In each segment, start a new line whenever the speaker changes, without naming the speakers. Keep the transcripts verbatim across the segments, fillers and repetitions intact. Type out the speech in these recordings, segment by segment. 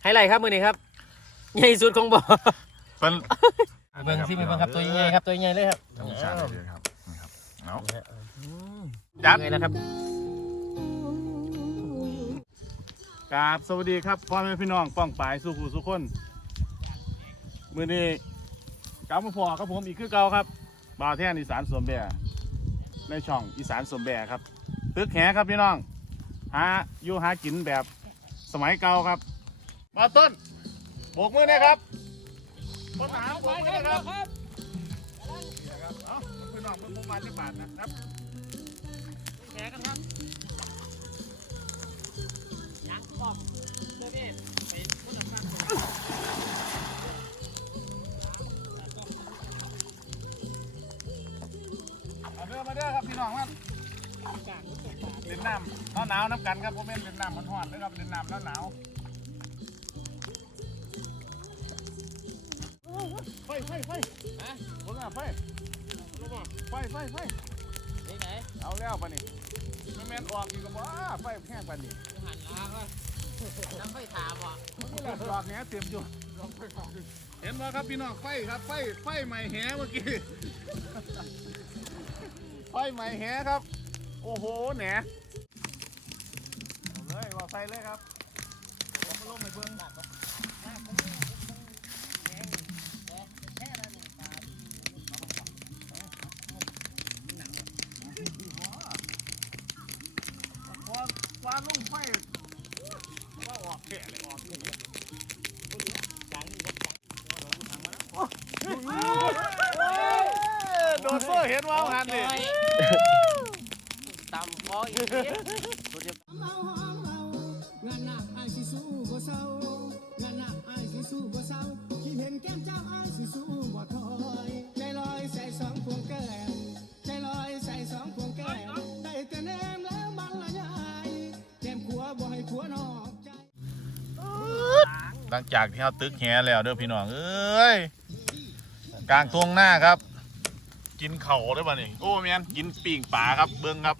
ไฮไลท์ครับมือนี้ครับใหญ่สุดของบ่อ
เป็น
เบิ่งสิเบิ่งครับตัวใหญ่ครับตัวใหญ่เลยครับ
ธรรมชาติเลยครับนี่ครับเอา
จัดไงนะครับ
กราบสวัสดีครับพ่อแม่พี่น้องป้องปายสุขุสุขคนมื้อนี้กลับมาพอครับผมอีกคือเก่าครับบ่าวแท่นอีสานสวมแบในช่องอีสานสวมแบครับตึกแหครับพี่น้องหาอยู่หากินแบบสมัยเก่าครับมาต้นโบกมือนะครับต้นหาโบกมือนะครับเอาพี่น้องเพิ่งมุ่งมาที่บาทนะครับแหกันครับยักษ์บอกเลยพี่ไปคนละฝั่งมาเด้อมาเด้อครับพี่น้องครับเล่นน้ำหนาวหนาวน้ำกันครับผมเป็นเล่นน้ำมันหอนนะครับเล่นน้ำหนาวหนาวไฟไฟไฟฮะคนละไฟไฟไฟไฟนี่ไหนเอาแล้วปะนี่ไม่แม่นออกอีกกับว่าไฟแห้งปะนี่หันล้างอ่ะน้ำไฟถามอ่ะมันก็ดอกแหนเตรียมอยู่เห็นไหมครับพี่น้องไฟครับไฟไฟใหม่แหเมื่อกี้ไฟใหม่แหครับโอ้โหแหนเอาเลยว่าใส่เลยครับผมมาลงในเบื้องว่าลุ่งไฟว่าออกแก่เลยออกนี่โดนโซ่เห็นว่าหันดิตำพออีกงานหนักไอ้สิสู้บ่เศร้างานหนักไอ้สิสู้บ่เศร้าคิดเห็นแก้มเจ้าไอ้สิสู้บ่ถอยใจลอยใส่สองพวงแก้มใจลอยใส่สองพวงแก้มได้แต่แนมแล้วมันละยายแก้มขัวบ่ให้ขัวนอกใจหลังจากที่เราตึกแหแล้วเด้อพี่น้องเอ้ยกลางทุ่งหน้าครับกินเข่าได้ป่ะนี่โอ้แมนกินปิ่งปลาครับเบิ้งครับ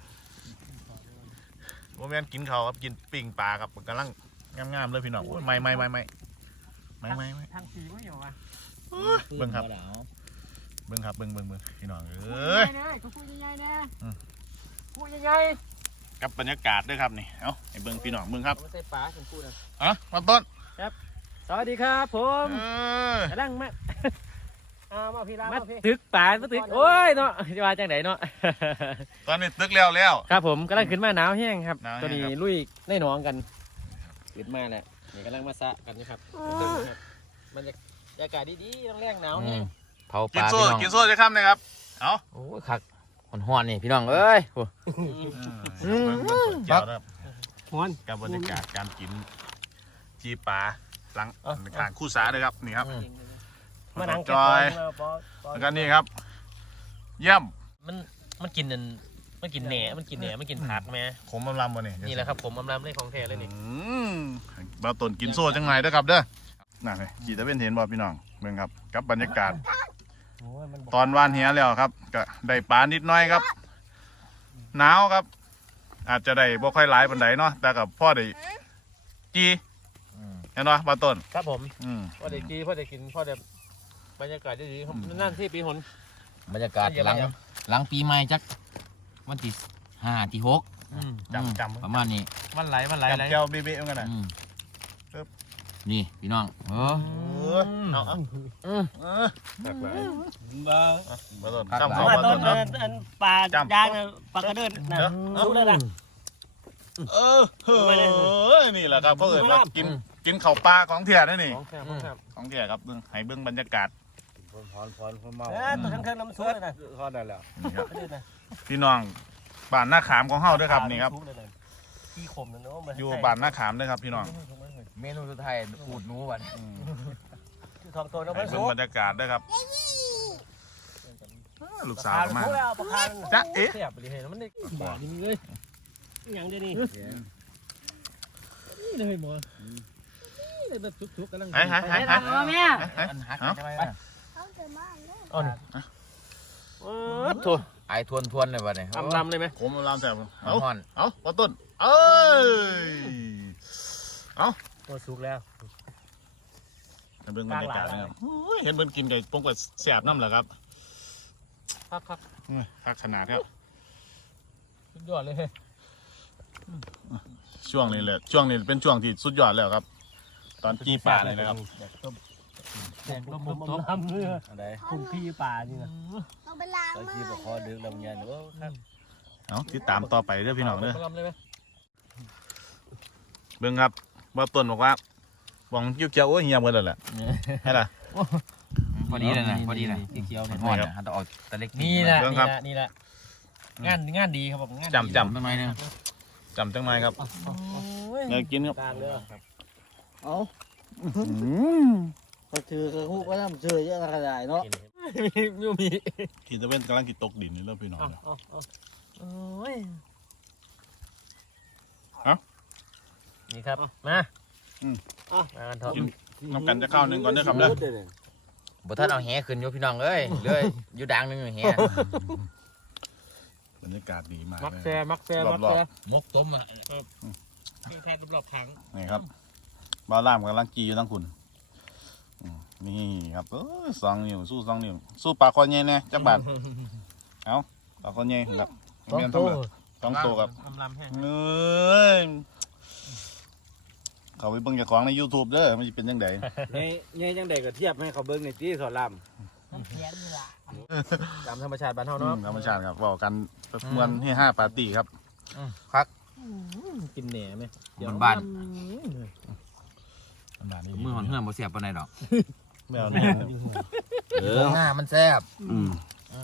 โอ้แมนกินเข่าครับกินปิ่งปลาครับกำลังงามๆเลยพี่น้องโอ้ยไม่ไม่ไม่ไม่ไม่ไม่ไม่ทางสีไม่อยู่อ่ะเบิ้งครับเบิ้งครับเบิ้งเบิ้งเบิ้งพี่น้องเอ้ยพูดใหญ่ๆนะพูดใหญ่ๆกับบรรยากาศด้วยครับนี่เอ้าไอ้เบิ้งพี่น้องเบิ้งครับไม่ใช่ปลาฉันพูดนะอ่ะมาต้นครับ
สวัสดีครับผมกำลังมามาพี่มาตึกป่ามาตึกโอ้ยเนาะจะมาจากไหนเนาะ
ตอนนี้ตึกแล้วแล้ว
ครับผมกำลังขึ้นมาหนาวแห้งครับตัวนี้ลุยในหนองกันขึ้นมาแหละนี่กำลังมาสะกันนะครับบรรยากาศดีๆต้องแรงหนาวนี่
เผาปลาพี่น้องกินโซ่จะข้ามนะครับเอา
โอ้ยคักห่อนๆนี่พี่น้องเอ้ยโอ้
เจ้าครับห่อนกับบรรยากาศการกินจีปลาหลังทางคู่สาเลยครับนี่ครับมานั่งจอยแล้วก็นี่ครับเยี่ยม
มันมันกินนั่นมันกินแหน่มันกินแหน่มันกินผักไหม
ขมอำลำวะนี่
นี่แหละครับผมอำลำเลยของแท้เลยนี่
บาต้นกินโซ่จังไงเด้อครับเด้อนั่นเลยขี่ตะเวนเห็นบ่พี่น้องเมืองครับกับบรรยากาศตอนวานเหียแล้วครับก็ได้ปลานิดน้อยครับหนาวครับอาจจะได้บ่ค่อยหลายปานใดเนาะแต่กับพ่อได้จีเห็นไหมบาต้น
ครับผมพ่อได้จีพ่อได้กินพ่อได้บรรยากาศดีๆนั่นที่ปีหน
บรรยากาศหลังหลังปีใหม่จักวันที่ห้าที่หก
จำจำ
ประมาณนี้
มันไหลมันไหลไหล
แก้วเบ๊ะๆเหมือนกันนะ
นี่พี่น้องเออ
เอาเอาเออตักไหลบ้าบ้าต้นจำเขา
บ้าต้นปลาย่างปลากระเดินนะรู้เลยนะ
เออเฮ้ยนี่แหละครับเขาเอ่ยมากินกินเข่าปลาของเถี่ยนั่นนี่ของเถี่ยครับให้เบื้องบรรยากาศ
พอนพอนพอนพอนเมาตัวทั้งเครื่องน้ำซุปเลยนะทอดได้แล้ว
พี่น้องบ้านหน้าขามของเฮาด้วยครับนี่ครับ
ขี้ขมนะเนาะ
อยู่บ้านหน้าขามด้วยครับพี่น้อง
เมนูสุดท้ายอูดหนูวัน
ทองตัวน้ำ
มันซุปบรรยากาศด้วยครับลูกสาวมาก
จ๊ะเอ๊ะมันได้บาดนี่เลยอย่างเดียวนี่นี่เลยหมอนี่แบบทุกๆกำลัง
หายหายหายหาย
อันหักใช่ไหม
อ๋อเออทวน
ไอทวนทวนเลยวันนี้
ลำลำเลยไหม
ผมลำแต่เอา
เอา
เอาปต้นเอ้ยเอา
ตตัวสุกแล้ว
เบิ่งบรรยากาศนะครับเห็นเพิ่นกินไก่ปงกับแสบน้ำเหรอครับ
ครับครับ
คักขนาดครับ
สุดยอดเลย
ช่วงนี้แหละช่วงนี้เป็นช่วงที่สุดยอดแล้วครับ ตอนกี้ป่าเลยนะครับ
แดงต้มต้มต้มน้ำเนื้อ
อะไร
คุ้มพี่ป่านี่นะ
เอาไปล้าง
ตอน
มา
ที่บอกคอดึกลำเงียนโอ้ครับ
เอาติดตามต่อไปเด้อพี่น้องเด้อ
ลำเลยไหม
เบิ่งครับบ่ต้นบอกว่าบองเกี่ยวๆโอ้ยเหี่ยหมดแล้วแหละให้ล่ะ
พอดีเลยนะพอดีเลย
เขียวๆ
ห
เนี่ย
มดนะต้องออกตะเล็ก
นี่แหละ
เรื่อง
นี่
ครับ
แหละนี่แหละงานงานดีครับผมงานดี
จำจ
ทำไมเนี่ย
ำจำจังไหมครับอยากกินครับ
การเลือกครับ
เอา
อืม
ก็คือกระหุกก็ทำเชื่อเยอะขนาดเนาะ
มีมีมี
กินตะเว้นกำลังกินตกดินนี่แล้วพี่น้อง
เอา
นะ
เอาเอาโอ้ย
เอ้า
นี่ครับมา
อืม
มากันเถอะ
กินน้ำกันจะข้าวหนึ่งก่อนเด้อครับเด้อ
บ่ท่านเอาแหขึ้นอยู่พี่น้องเอ้ยเลยอยู่ดังนึงอยู่แห
บรรยากาศดีมาก
มัก
เลย
แซ่มักแซ่
ร
มัก
อบๆ
แซ่
มกต้มอ่ะ
แค่รอบๆครั้ง
นี่ครับบ้าวล่ามกำลังกีอยู่ทั้งคุณอืมนี่ครับเออสองนิ้วสู้สองนิ้วสู้ปลาคอใหญ่แน่จักบาทเอาปลาคอใหญ่ครับ
ต้อง
เมียน
โต
ทำแบบต้องโตครับ
ลำลำแห้ง
เอ้ยเขาไปเบิ่งเจ้าของใน YouTube เด้อมันจะเป็นยังไง
เนี่ยเนี่ยยังเด็กก็เทียบให้เขาเบิ้งในที่สอนล
ตามธรรมชาติบ้านเฮาเนาะ
ธรรมชาติครับบอกกันมวนให้ห้าปาร์ตี้ครับ
พัก
กินแหน่ไหม
มันบ้าน
บ้านนี้
มือหอนเหื่อมบ่เสียบปานใดดอก
ไม่เอาเนี่ย
เออหน้ามันแซ่บ
อืม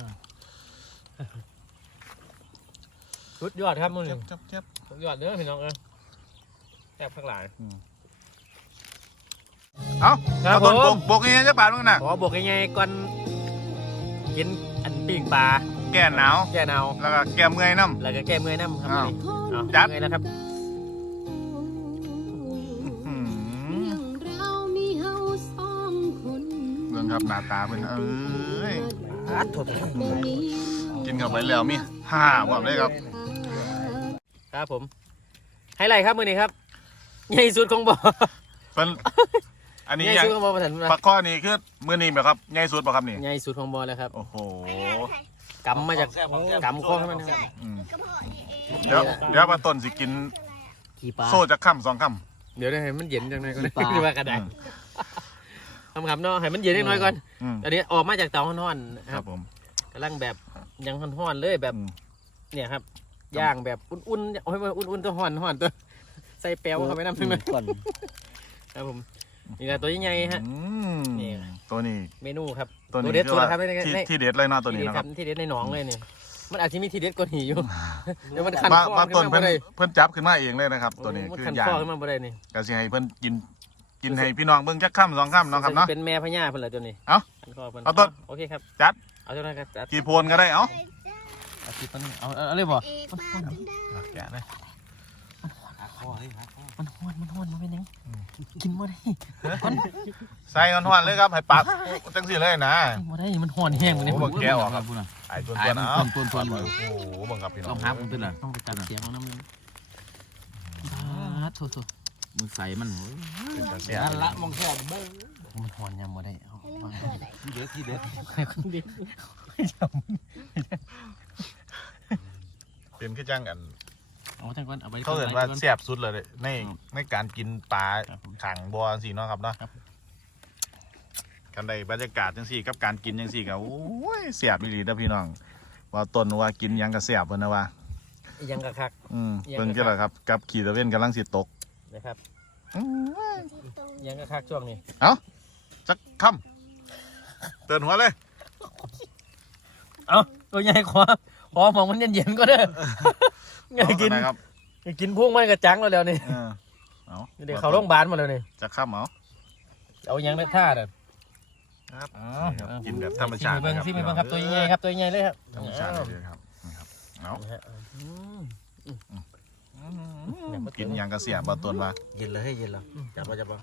สุดยอดครับมึง
เจ็บเจ็บเจ็บ
สุดยอดเด้อพี่น้องเอ้ยแซ่บทั้งหลาย
เอ้า
ครับ
เอาต้น
ผ
บ
ม
กบกยังไงจักบาทมึงน่ะ
ขอบอกยังไงก่อนกินอันปิ้งปลา
แก้หนาว
แก้หนาว
แล้วก็แก้เมื่อยน้ำ
แล้วก็แก้เมื่อยน้ำครับ
อ้าว
เอา
จัด
เมื่อยแล้วครับ
อืม
เรื่องเรามีเฮาสองคน
เบิ่งครับหน้าตาเพิ่นเอ้ย
อัดถด
กินเข้าไปแล้วมีห้าบอกเลยครับ
ครับผมไฮไลท์ครับมือนี้ครับใหญ่สุดของบ่อ
เพิ่นอันนี้
ใหญ่
ยัง
สุดของบ่อประถัน
ปลาข้อนี่คือมื้อนี้แบบครับใหญ่สุดป่ะครับนี่
ใหญ่สุดของบ่อแล้วครับ
โอ้โห
กำมาจากกำข้อให้มันครับ
อืม
กระเพาะนี่เอง
เดี๋ยวเดี๋ยวมาต้นสิกิน
ขี่ปลา
โซ่จะค่ำสองค่
เดี๋ยวได้ให้มันเย็นจังเลยก่อน
ขี่ปลา
คือว่ากระไดทำครับเนาะให้มันเย็นนิดหน่อยก่อน
ำอืม
ตอนนี้ออกมาจากเตาห้อนๆ
ค
ค
รั
รั
บบ ผม
กำลังแบบยังห้อนๆเลยแบบ
อืม
เนี่ยครับย่างแบบอุ่นๆโอ้ยมันอุ่นๆตัวห่อนห่อนตัวใส่แป้วเข้าไปน้ำ
ำ
ใช่ไหม
ก่อน
ครับผมนี่แหละตัวใหญ่ๆฮะ
อืม
นี่
ตัวนี้
เมนูครับ
ตัวนี้
เด็ด
คือ
ตัว
ว่า
ละครับใน
ที่
ใน
ที่เด็ดเลยเนาะตัวนี้
ที่เด็ด
นะ
ค
ค
รั
รั
บบ ที่เด็ดในหนองเลยเนี่ยมันอาจจะมีที่เด็ดกว่าหีอยู่เดี๋ยวมันขัน
มา
คอ
มา
ขึ้
ต้น
นมา
เพิ่
บ่
น
ได้
เพิ่นจับขึ้นมาเองเลยนะครับ ตัวนี้
มัน
คือ
ขัน
ย่า
คอง ขึ้นมาบ่ได้นี่
ก็สิให้เพิ่นกินกินให้พี่น้องเบิ่งจักค่ำสองค่ำเนาะครับเนาะ
เป็นแม่พญาเพิ่นแหละตัวนี้
เอ้า
ขันคอเพิ่น
เอาต้น
โอเคครับ
จัด
เอาเท่านั้นครับจัด
กี่โพนก็ได้เอ้า
เอาที่ต้นเอาเอาเอาเลยบ่
เอกปลาจินดา
แกะเลย
มันห้อนมันห้อนมันเป็นยังกินบ่ได้
ใส่อ่อนๆเลยครับให้ปากจังซี่เลยนะ
กินบ่ได้มันห้อนแห้งมัน
โอ้
นี่
โห แกะออกครับ
พูดน่ะ
ไอ้ตัว
ไอ้
ตัว
มัน
นะ
ต้นต้นต้น
โอ้โหเบิ่งครับพี่น้
ต้
อ
อง งฮับมันขึ้นน่ะ
ต้องไปตัดเสียงของน้ำมันอ่าโถๆ
มือใส่มัน
เป็นตาแซ่บ
นั่นละมองแค่เบิ้ง
มันหอนยังบ่ได้เอา
ที่เด็ดที่เด็ด
คนเดียว
เป็นคือจังอัน
เอาจังก่อนเอาไป
เขาเรียกว่าแซ่บสุดเลยในในการกินปลาขังบ่อจังซี่เนาะครับเนาะกันได้บรรยากาศจังซี่กับการกินจังซี่ก็โอ้ยแซ่บอีหลีเด้อพี่น้องว่าต้นว่ากินหยังก็แซ่บเพิ่นนะว่า
ยังกะคัก
อืมเบิ่งจังล่ะครับกับขี่ตะเว้นกำลังสิตก
นะครับ
อื้อ
ยังกะคักช่วงนี้
จักค่ำเตือนหัวเลย
เอาตัวใหญ่ขอขอมองมันเย็นๆก็เด้อไงกิน
เอาครับ
กินพุ่งมันกระจังแล้วเดี๋ยวนี้
เออเอา
เดี๋ยวเขาโรงพยาบาลมาแล้วนี่
จักค่ำเอา
เอายังได้ท่าเด้อ
ครับ
อ๋อ
นี่ครับกินแบบธรรมชาติ
ซิมไปเบิ่งซิมไปเบิ่งครับตัวใหญ่ๆครับตัวใหญ่เลยครับ
ธรรมชาติเลยครับนี่ครับเอา
นะฮะอืม
กินหยังก็เสียบ่ต้นว่า
เย็นเลยให้เย็นแล้วจับมาจับมา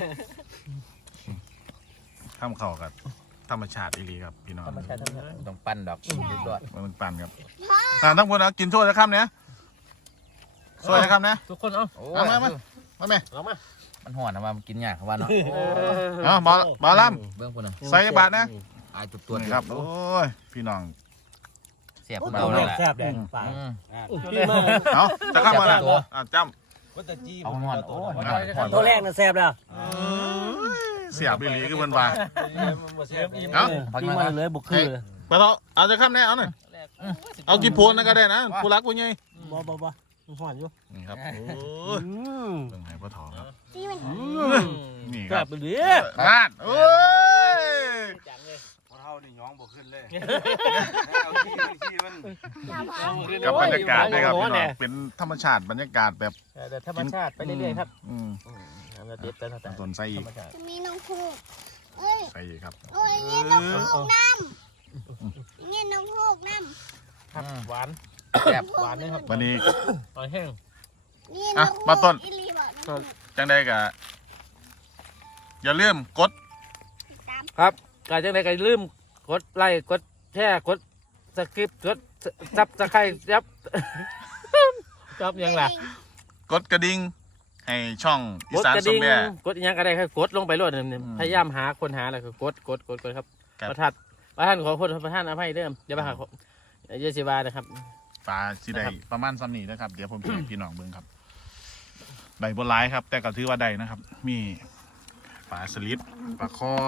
ข้ามเข่ากับธรรมชาติอีหลีครับพี่น้อง
ธรรมชาติธรรมชาติ
ต้องปั้นดอกเรียบร้อย
มันปั่นครับอ่าทั้งหมดเอากินโซ่จะค่ำเนี้ยโซ่จะค่ำเนี้ย
ทุกคนเอา
โอ้
เอามามามาแม่
เอามา
มันห่อนนะว่ามันกินยากเขาว่าเนาะ
เอ้าบาบาล่
เบื้องคนน่ะ
ำใส่กระบาดนะ
อายตัว
นี่ครับโอ้ยพี่น้อง
เสียบ
โอ้
เราเลยแหละ
แซ่บแดงปาก
อืม
พี่มา
เอาจะเข้ามา
จั
ละ
บตัว
อ่ะจ
ก็จะจี้
เอาห่อนโอ้ย
ำ
ตัวแรกน่ะแซ่บแล้ว
เสียบอีหลีคือเพิ่นว่า
แซ่บอิ่ม
เอ้า
พี่มาเลยบุกคือเลย
ปะเถาะเอาจะข้ามแน่เอาหน่อยเอากินโพนนั่นก็ได้นะผู้รักผู้ใหญ่
บ่บ่บ่หอนอยู่
นี่ครับโอ้ยเบิ่งให้ปะเถาะครับ
ที่มัน
นี่ค
แซ่
รั
บบ ไปดิ
นาดโอ้ย
เฮานี่ย้องบ่ขึ้นเลยเอาขี้ขี้มัน
กับบรรยากาศนะครับพี่น้องเป็นธรรมชาติบรรยากาศแบบ
แต่ธรรมชาติไปเรื่อยๆครับ
อืม
เราเด็ดแต่แต่
ต้นไส้อีก
จะมีน้องคูกเอ้ย
ใส่อีกครับ
โอ้ยนี่น้องคูกน้ำนี่น้องคูกน้
ครับหวาน
แซ่บ
หวานนะครับ
วันนี้
หอยแห้ง
ำนี่
อ่ะ
น้องคูก
มาต้น
อีลีบอกน้องคูก
จังได้กะอย่าลืมกด
ติดตาม
ครับการจังไดก็อย่าลืมกดไลค์กดแชร์กดสคริปต์กดซับสไครต์ยับ ชอบยังล่ะ
กดกระดิ่งให้ช่องอี
กด
สาน
กระ
สม
ดิ่ง
แม่
กดอิหยังก็ได้ครับกดลงไปโลดนั่น
อืม
พยายามหาคนหาอะไรคือกดกดกดกดครับ
ครับ
ประทัดประท่านขอโทษประท่านอภัยเดิมอย่าไปหาขอเยสิบานะครับ
ปลาสิได้
นะครับ
ประมาณซ้ำนี้นะครับ เดี๋ยวผมจะให้พี่น้องเบิ่งครับได้บนไลายครับ แต่ก็ถือว่าได้นะครับ มีปลาสลิดปลาคอ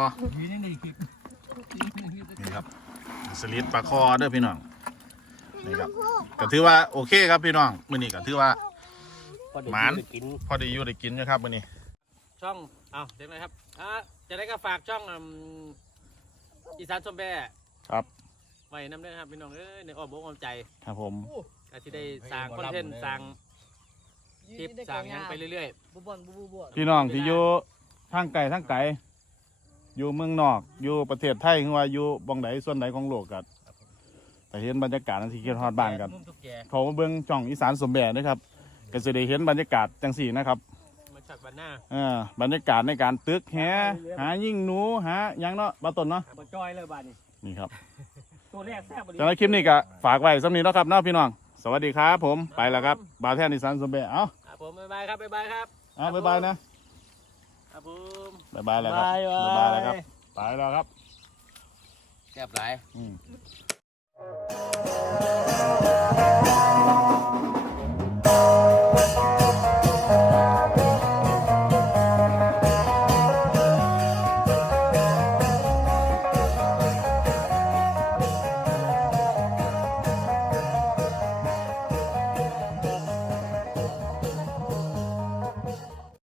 นี่ครับสลิดปลาคอเด้อพี่น้องนี่ครับก็ถือว่าโอเคครับพี่น้องมื้อนี้ก็ถือว่า หมาน พอได้อยู่ได้กินนะครับมื้อนี้
ช่องเอาเด็กเลยครับอ่าจะได้ก็ฝากช่องอืมอีสานชมแบ่
ครับ
ไว้น้ำเด้อครับพี่น้องเอ้ยในอ้อมอกอ้อมใจ
ครับผม
ก็ที่ได้สร้างคอนเทนต์สร้างคลิปสร้างหยังไปเรื่อย
พี่น้องที่อยู่ทางไกลทางไกลอยู่เมืองนอก อยู่ประเทศไทยคือว่าอยู่บ้องใดส่วนใดของโลกกันแต่เห็นบรรยากาศที่เขียนฮอดบ้านกัน
มุมทุกแก่
เขามาเบิ่งช่องอีสานสมแบ่นะครับก็จะได้เห็นบรรยากาศจังสี่นะครับ
มาจากบ้านหน้า
เออบรรยากาศในการตึกแหหายิ่งหนูหาหยังเนาะบาต้นเนาะ
บ่จอยเลยบ้านนี้
นี่ครับ
ตัวแรกแซ่บบ่ดี
สำหรับคลิปนี้ก็ฝากไว้สำนี้เนาะครับเนาะพี่น้องสวัสดีครับผมไปแล้วครับบาร์แทนอีสานสมแบ่เอ้า
ครับผมบ๊ายบายครับบ๊ายบายครับ
เอาบ๊ายบายนะครับ
ผม
บ๊ายบายแล้วครับบ๊ายบายแล้วครับไปแล้วครับ
แซ่บหลาย
อืม